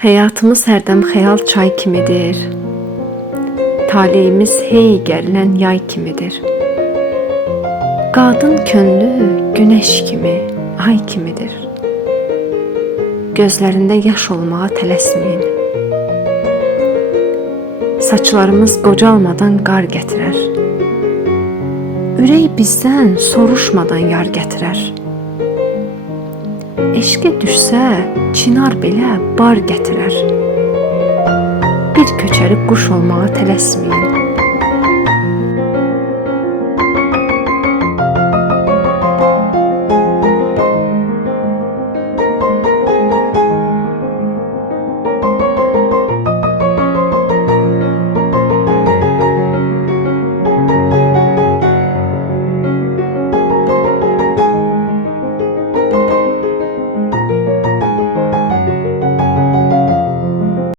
Həyatımız hərdən xəyal çay kimidir. Taleyimiz hey gələn yay kimidir. Qadın könlü günəş kimi, ay kimidir. Gözlərində yaş olmağa tələsməyin. Saçlarımız qocalmadan qar gətirər. Ürək bizdən soruşmadan yar gətirər. Eşqə düşsə, çinar belə bar gətirər. Bir köçəri quş olmağa tələsməyin.